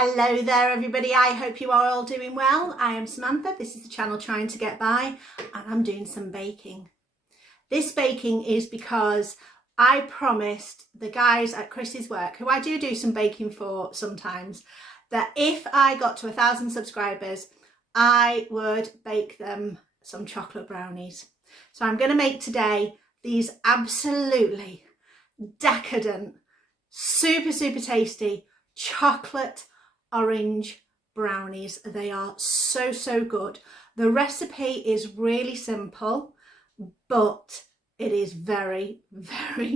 Hello there everybody, I hope you are all doing well. I am Samantha, this is the channel Trying to Get By, and I'm doing some baking. This baking is because I promised the guys at Chris's work, who I do some baking for sometimes, that if I got to 1,000 subscribers, I would bake them some chocolate brownies. So I'm going to make today these absolutely decadent, super tasty chocolate orange brownies. They are so good. The recipe is really simple, but it is very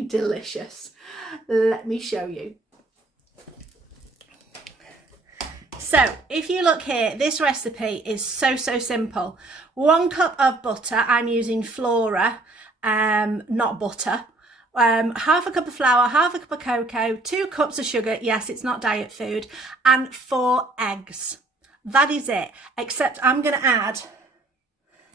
delicious. Let me show you. So if you look here, this recipe is so simple. 1 cup of butter. I'm using Flora, not butter. Half a cup of flour, half a cup of cocoa, 2 cups of sugar, yes, it's not diet food, and 4 eggs. That is it, except I'm going to add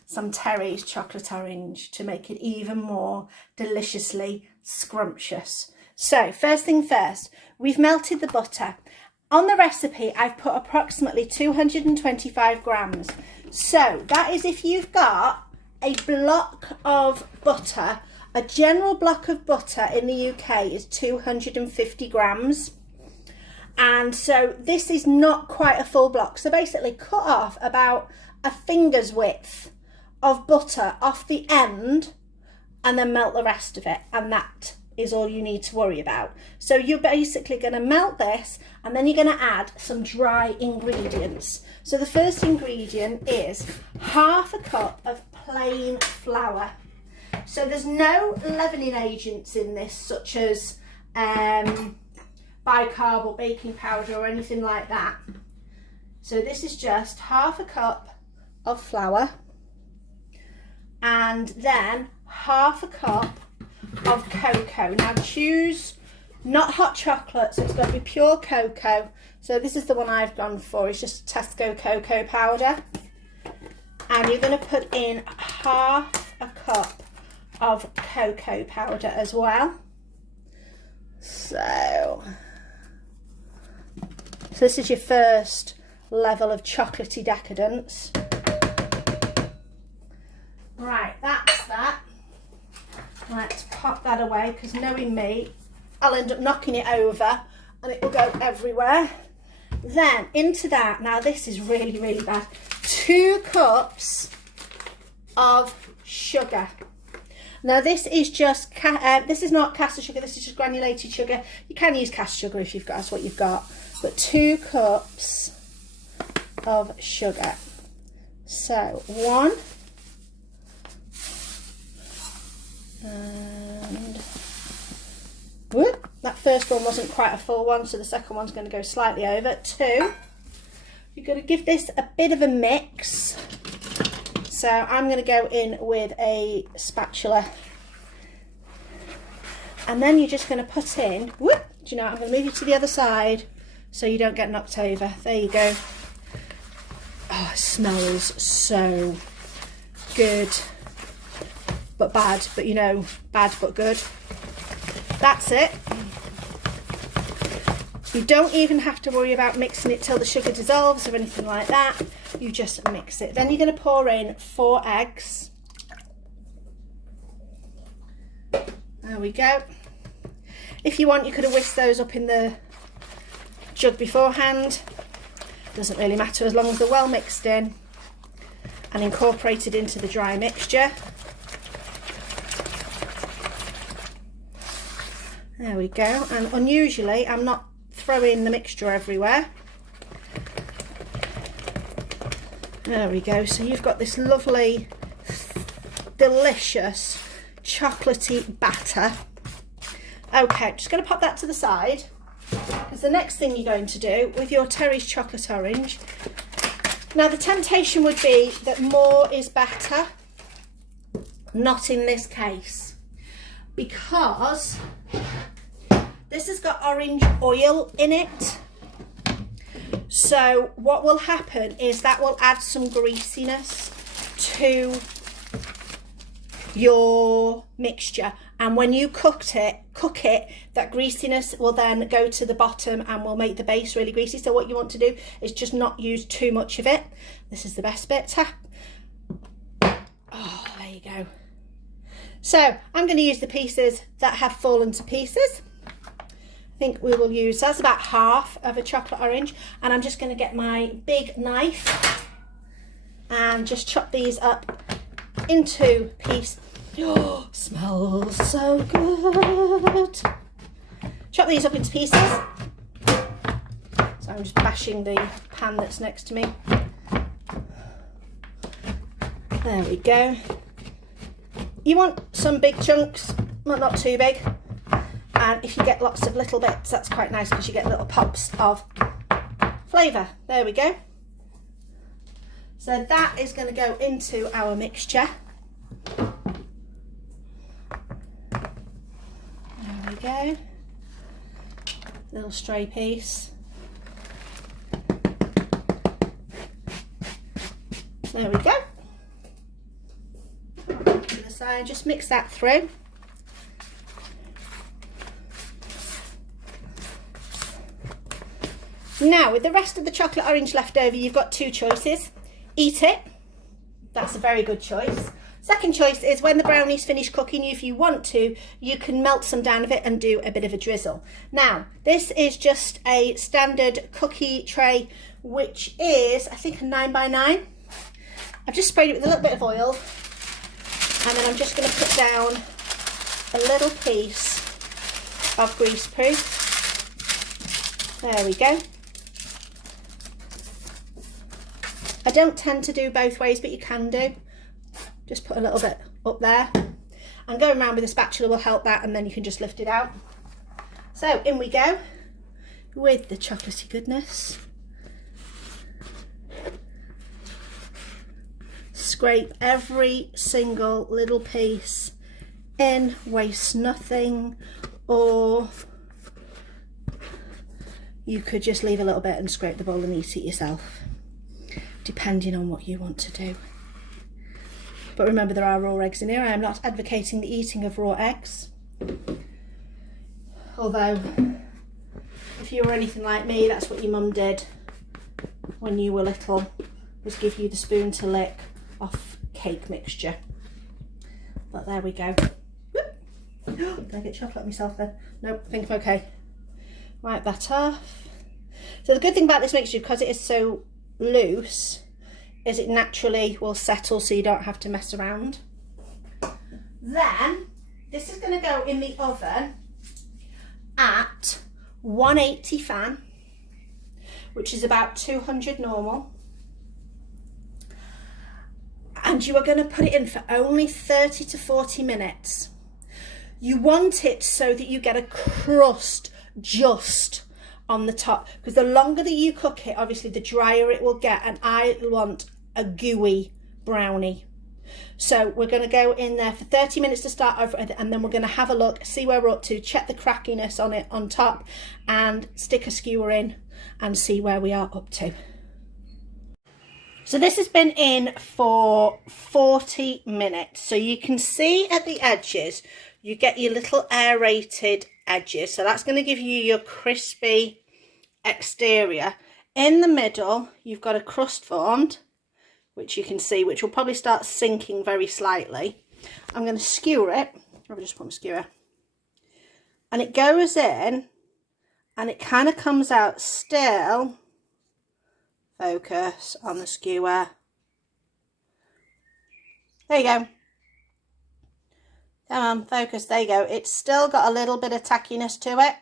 some Terry's chocolate orange to make it even more deliciously scrumptious. So first thing first, we've melted the butter. On the recipe, I've put approximately 225 grams. So that is if you've got a block of butter. A general block of butter in the UK is 250 grams. And so this is not quite a full block. So basically cut off about a finger's width of butter off the end and then melt the rest of it. And that is all you need to worry about. So you're basically going to melt this and then you're going to add some dry ingredients. So the first ingredient is half a cup of plain flour. So there's no leavening agents in this, such as bicarb or baking powder or anything like that. So this is just half a cup of flour and then half a cup of cocoa. Now choose not hot chocolate, so it's got to be pure cocoa. So this is the one I've gone for, it's just Tesco cocoa powder. And you're going to put in half a cup of cocoa powder as well. So this is your first level of chocolatey decadence. Right, that's that. Let's pop that away, because knowing me, I'll end up knocking it over and it will go everywhere. Then into that, now this is really bad, 2 cups of sugar. Now this is just, this is not caster sugar, this is just granulated sugar. You can use caster sugar if that's what you've got. But 2 cups of sugar. So 1. And whoop, that first one wasn't quite a full one, so the second one's going to go slightly over. 2. You're going to give this a bit of a mix. So I'm going to go in with a spatula. And then you're just going to put in, whoop, do you know, I'm going to move you to the other side so you don't get knocked over. There you go. Oh, it smells so good. But bad, but you know, bad but good. That's it. You don't even have to worry about mixing it till the sugar dissolves or anything like that. You just mix it. Then you're going to pour in 4 eggs. There we go. If you want, you could have whisked those up in the jug beforehand. Doesn't really matter as long as they're well mixed in and incorporated into the dry mixture. There we go. And unusually, I'm not throwing the mixture everywhere. There we go. So you've got this lovely, delicious, chocolatey batter. Okay, just going to pop that to the side, because the next thing you're going to do with your Terry's chocolate orange. Now the temptation would be that more is better. Not in this case, because this has got orange oil in it. So what will happen is that will add some greasiness to your mixture, And when you cook it, that greasiness will then go to the bottom and will make the base really greasy. So what you want to do is just not use too much of it. This is the best bit. Oh, there you go. So I'm going to use the pieces that have fallen to pieces. I think we will use, that's about half of a chocolate orange, and I'm just going to get my big knife and just chop these up into pieces. Oh, smells so good. Chop these up into pieces. So I'm just bashing the pan that's next to me. There we go. You want some big chunks, well, not too big. And if you get lots of little bits, that's quite nice because you get little pops of flavour. There we go. So that is going to go into our mixture. There we go. Little stray piece. There we go. To the side, just mix that through. Now, with the rest of the chocolate orange left over, you've got two choices. Eat it. That's a very good choice. Second choice is when the brownies finish cooking, if you want to, you can melt some down of it and do a bit of a drizzle. Now, this is just a standard cookie tray, which is, I think, a 9x9. I've just sprayed it with a little bit of oil, and then I'm just going to put down a little piece of greaseproof. There we go. I don't tend to do both ways, but you can do. Just put a little bit up there, and going around with a spatula will help that, and then you can just lift it out. So in we go with the chocolatey goodness. Scrape every single little piece in, waste nothing, or you could just leave a little bit and scrape the bowl and eat it yourself, depending on what you want to do. But remember, there are raw eggs in here. I am not advocating the eating of raw eggs. Although, if you were anything like me, that's what your mum did when you were little, was give you the spoon to lick off cake mixture. But there we go. Did I get chocolate myself then? Nope, I think I'm okay. Wipe that off. So the good thing about this mixture, because it is so loose, is it naturally will settle, so you don't have to mess around. Then this is going to go in the oven at 180 fan, which is about 200 normal, and you are going to put it in for only 30 to 40 minutes. You want it so that you get a crust just on the top, because the longer that you cook it, obviously the drier it will get, and I want a gooey brownie. So we're going to go in there for 30 minutes to start over, and then we're going to have a look, see where we're up to, check the crackiness on it on top, and stick a skewer in and see where we are up to. So this has been in for 40 minutes. So you can see at the edges, you get your little aerated edges. So that's going to give you your crispy exterior. In the middle, you've got a crust formed, which you can see, which will probably start sinking very slightly. I'm going to skewer it. I'll just put my skewer. And it goes in, and it kind of comes out still. Focus on the skewer. There you go. Come on, focus. There you go. It's still got a little bit of tackiness to it.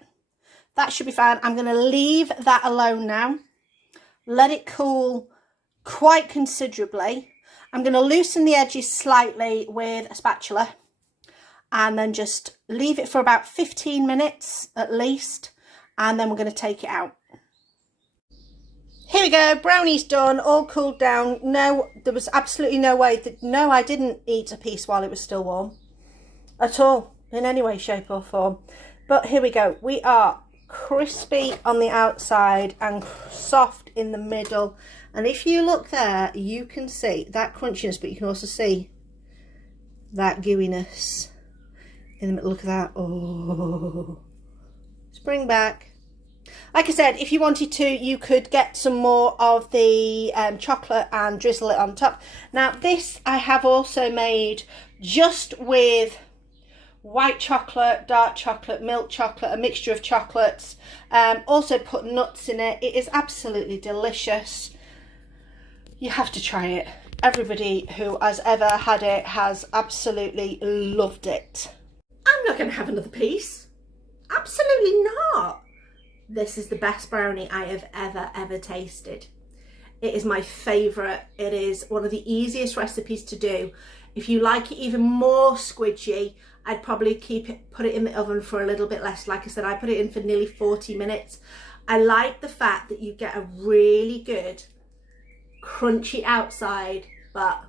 That should be fine. I'm going to leave that alone now. Let it cool quite considerably. I'm going to loosen the edges slightly with a spatula, and then just leave it for about 15 minutes at least, and then we're going to take it out. Here we go, brownies done, all cooled down. No, there was absolutely no way that, no, I didn't eat a piece while it was still warm at all, in any way, shape or form. But here we go, we are crispy on the outside and soft in the middle. And if you look there, you can see that crunchiness, but you can also see that gooiness in the middle. Look at that. Oh, spring back. Like I said, if you wanted to, you could get some more of the chocolate and drizzle it on top. Now this I have also made just with white chocolate, dark chocolate, milk chocolate, a mixture of chocolates. Also put nuts in it. It is absolutely delicious. You have to try it. Everybody who has ever had it has absolutely loved it. I'm not going to have another piece. Absolutely not. This is the best brownie I have ever tasted. It is my favourite. It is one of the easiest recipes to do. If you like it even more squidgy, I'd probably put it in the oven for a little bit less. Like I said, I put it in for nearly 40 minutes. I like the fact that you get a really good crunchy outside, but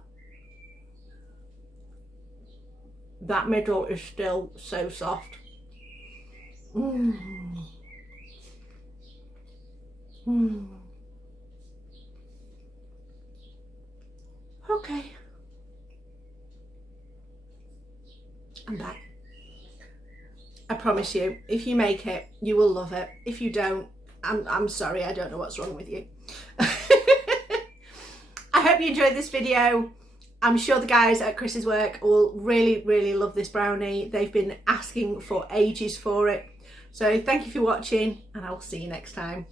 that middle is still so soft. Okay, I'm back. I promise you, if you make it, you will love it. If you don't, I'm sorry, I don't know what's wrong with you. I hope you enjoyed this video. I'm sure the guys at Chris's work will really love this brownie. They've been asking for ages for it. So thank you for watching, and I will see you next time.